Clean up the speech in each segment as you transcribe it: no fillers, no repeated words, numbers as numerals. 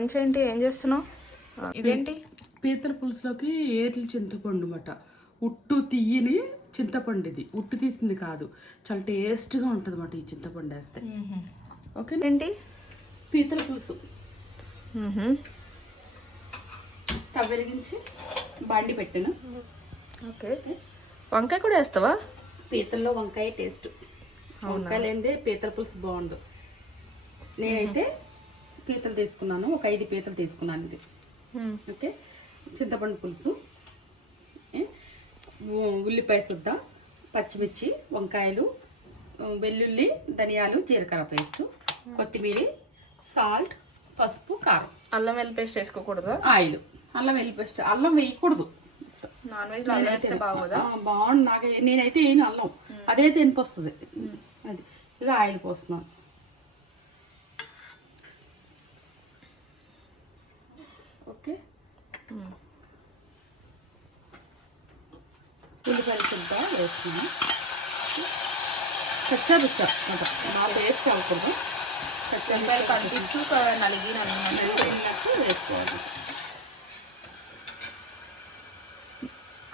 ఏంటి ఏం చేస్తున్నావు? ఇదేంటి? పీతల పులుసులోకి ఏర్లు చింతపండు అన్నమాట. ఉట్టు తీయని చింతపండు, ఇది ఉట్టు తీసింది కాదు. చాలా టేస్ట్గా ఉంటుంది అన్నమాట ఈ చింతపండు వేస్తే. ఓకే ఏంటి? పీతల పులుసు. స్టవ్ వెలిగించి బాండి పెట్టాను. ఓకే. వంకాయ కూడా వేస్తావా? పీతల్లో వంకాయ టేస్ట్. వంకాయ లేనిదే పీతల పులుసు బాగుండు. నేనైతే పీతలు తీసుకున్నాను, ఒక 5 పీతలు తీసుకున్నాను. ఇది ఓకే. చింతపండు పులుసు, ఉల్లిపాయ సుద్ద, పచ్చిమిర్చి, వంకాయలు, వెల్లుల్లి, ధనియాలు, జీలకర్ర పేస్ట్, కొత్తిమీర, సాల్ట్, పసుపు, కారం. అల్లం వెల్లుల్లి పేస్ట్ వేసుకోకూడదు. ఆయిల్. అల్లం వెల్లుల్లి పేస్ట్ అల్లం వేయకూడదు. నాన్ వెజ్ అల్లం వేస్తే బాగోదా? బాగుంది. నాకు నేనైతే ఏం అల్లం అదే తినిపి వస్తుంది. అది ఇక ఆయిల్ పోస్తున్నాను. ఓకే. ఉల్లిపాయలు చుట్టా వేసుకున్నాం. కచ్చా బిచ్చా నా టేస్ట్ అవ్వకూడదు. ఉల్లిపాయలు కనిపించు నలిగి వేసుకోవాలి.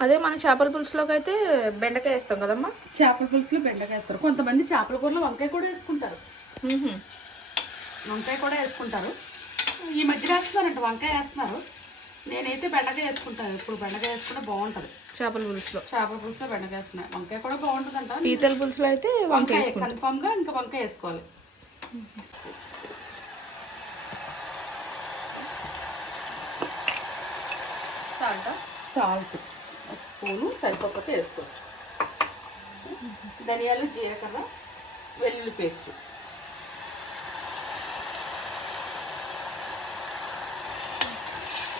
అదే మన చేపల పులుసులోకి అయితే బెండకాయ వేస్తాం కదమ్మా. చేపల పులుసులో బెండకాయ వేస్తారు. కొంతమంది చేపల కూరలో వంకాయ కూడా వేసుకుంటారు. వంకాయ కూడా వేసుకుంటారు. ఈ మధ్య వేస్తున్నారంట వంకాయ వేస్తున్నారు. నేనైతే బెండకాయ వేసుకుంటాను. ఇప్పుడు బెండకాయ వేసుకుంటే బాగుంటుంది. చేపల పులుసులో బెండకాయ వేస్తున్నాయి. వంకాయ కూడా బాగుంటుంది అంట. పీతల పులుసులో అయితే వంకాయ కన్ఫామ్ గా ఇంకా వంకాయ వేసుకోవాలి. సాల్ట్ 1 స్పూను సరిపోతే వేసుకోవచ్చు. ధనియాలు, జీలకర్ర, వెల్లుల్లి పేస్ట్.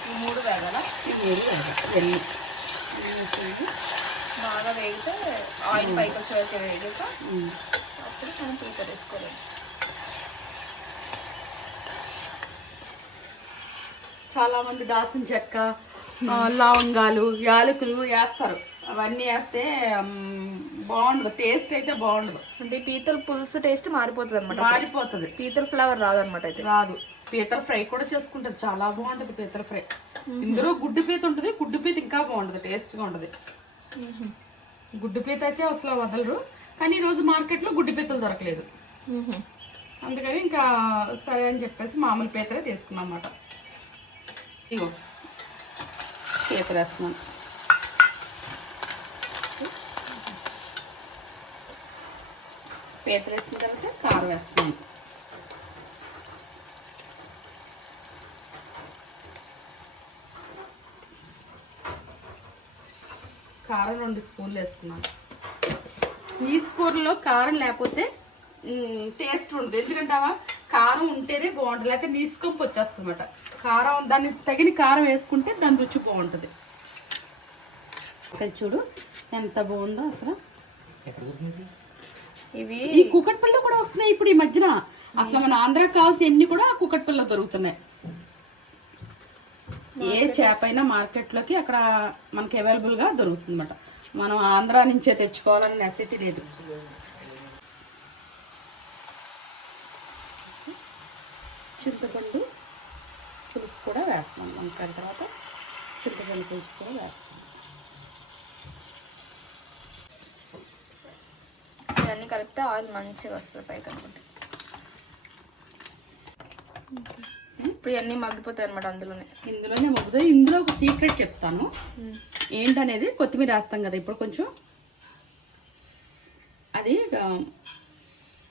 ఈ 3 వేగాల. వెల్లుల్లి బాగా వేగితే ఆయిల్ పైకి వచ్చే వేగాక అప్పుడు మనం పీతలు వేసుకోలేదు. చాలా మంది దాసిన చెక్క, లవంగాలు, యాలకులు వేస్తారు. అవన్నీ వేస్తే బాగుండదు. టేస్ట్ అయితే బాగుండదు. అంటే పీతల పులుసు టేస్ట్ మారిపోతుంది అనమాట. మారిపోతుంది. పీతల ఫ్లేవర్ రాదనమాట. అయితే రాదు. పీతల ఫ్రై కూడా చేసుకుంటారు. చాలా బాగుంటుంది పీతల ఫ్రై. ఇందులో గుడ్డు పీత ఉంటుంది. గుడ్డు పీత ఇంకా బాగుంటుంది, టేస్ట్గా ఉంటుంది. గుడ్డు పీత అయితే అసలు వదలరు. కానీ ఈరోజు మార్కెట్లో గుడ్డు పీతలు దొరకలేదు. అందుకని ఇంకా సరే అని చెప్పేసి మామూలు పీతలే తీసుకున్నాం అన్నమాట. ఇగో పీతలు వేస్తున్నాను. పీతలు వేసిన తర్వాత కారం వేస్తున్నాను. కారం 2 స్పూన్లు వేసుకున్నాను. ఈ స్పూన్లో కారం లేకపోతే టేస్ట్ ఉండదు. ఎందుకంటావా, కారం ఉంటేనే బాగుంటుంది. లేకపోతే నీసుకొంపు వచ్చేస్తుంది అన్నమాట. కారం దానికి తగిన కారం వేసుకుంటే దాని రుచి బాగుంటుంది. చూడు ఎంత బాగుందో అసలు. ఇవి ఈ కుకట్పల్లిలో కూడా వస్తున్నాయి ఇప్పుడు ఈ మధ్యన. అసలు మన ఆంధ్రాకి కావాల్సిన ఎన్ని కూడా కుకట్పల్లిలో దొరుకుతున్నాయి. ఏ చేప అయినా మార్కెట్లోకి అక్కడ మనకి అవైలబుల్గా దొరుకుతుంది అన్నమాట. మనం ఆంధ్రా నుంచే తెచ్చుకోవాలని నెసెసిటీ లేదు. చింతపండు పులుసు కూడా వేస్తాం. వంకాయ తర్వాత చింతపండు పులుసు కూడా వేస్తాం. ఇవన్నీ కలిపితే ఆయిల్ మంచిగా వస్తుంది పైకి అనుకుంటే. ఇప్పుడు ఇవన్నీ మగ్గిపోతాయి అనమాట. ఇందులోనే మగ్గుతాయి. ఇందులో ఒక సీక్రెట్ చెప్తాను. ఏంటనేది కొత్తిమీర వేస్తాం కదా ఇప్పుడు. కొంచెం అది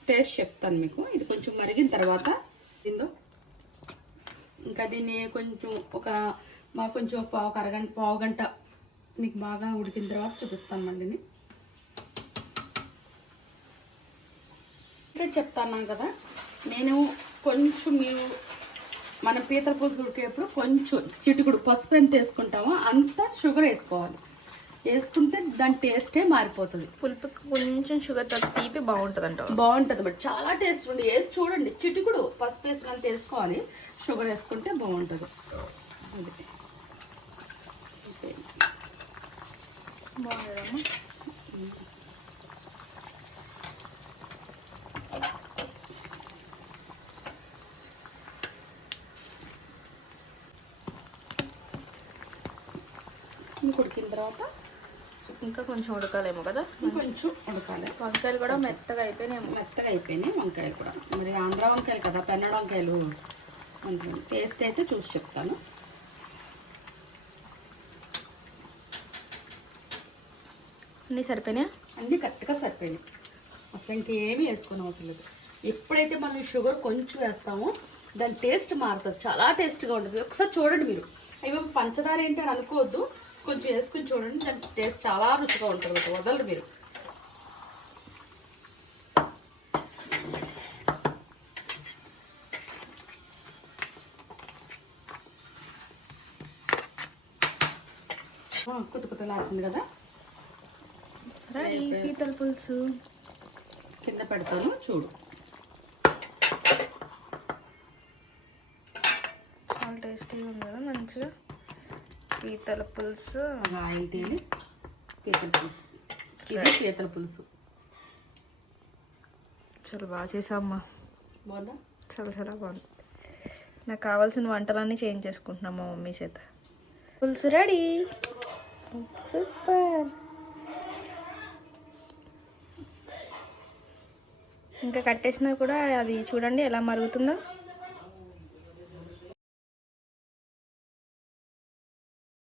టేస్ట్ చెప్తాను మీకు. ఇది కొంచెం మరిగిన తర్వాత దీంతో ఇంకా దీన్ని కొంచెం కొంచెం పావు గంట మీకు బాగా ఉడికిన తర్వాత చూపిస్తాను మండిని. ఇక్కడ చెప్తాను కదా, నేను కొంచెం మనం పీతల పులుసు ఉడికేటప్పుడు కొంచెం చిటికుడు పసుపు ఎంత వేసుకుంటామో అంత షుగర్ వేసుకోవాలి. వేసుకుంటే దాని టేస్టే మారిపోతుంది. పులుపు కొంచెం షుగర్ తీపి బాగుంటుంది అంట. బాగుంటుంది బట్ చాలా టేస్ట్ ఉంది. వేసి చూడండి. చిటికుడు పసుపు వేసినంత వేసుకోవాలి. షుగర్ వేసుకుంటే బాగుంటుంది. అది బాగుంటుందమ్మా. ఇంక ఉడికిన తర్వాత ఇంకా కొంచెం ఉడకాలేమో కదా, కొంచెం ఉడకాలి. వంకాయలు కూడా మెత్తగా అయిపోయినాయి. మెత్తగా అయిపోయినాయి వంకాయలు కూడా. మరి ఆంధ్ర వంకాయలు కదా, పెన్నడ వంకాయలు. టేస్ట్ అయితే చూసి చెప్తాను. అన్నీ సరిపోయినాయా? అన్నీ కరెక్ట్గా సరిపోయినాయి. అసలు ఇంకేమీ వేసుకుని అవసరం లేదు. ఎప్పుడైతే మనం షుగర్ కొంచెం వేస్తామో దాని టేస్ట్ మారుతుంది, చాలా టేస్ట్గా ఉంటుంది. ఒకసారి చూడండి మీరు. అయ్యో పంచదార ఏంటి అని అనుకోవద్దు, కొంచెం వేసుకుని చూడండి, దాని టేస్ట్ చాలా రుచిగా ఉంటుంది. వదలరు మీరు. కొత్త కొత్తలాడుతుంది కదా. ఈ పీతల పులుసు కింద పెడతాను చూడు. చాలా టేస్టీగా ఉంది కదా, మంచిగా. పీతల పులుసు, ఆయిల్ తేలి పీతల పులుసు. ఇది పీతల పులుసు. చాలా బాగా చేసామ్మా. బాగుందా? చాలా చాలా బాగుంది. నాకు కావాల్సిన వంటలన్నీ చేంజ్ చేసుకుంటున్నాం మా మమ్మీ చేత. పులుసు రెడీ. సూపర్. ఇంకా కట్టేసినా కూడా అది చూడండి ఎలా మరుగుతుందో.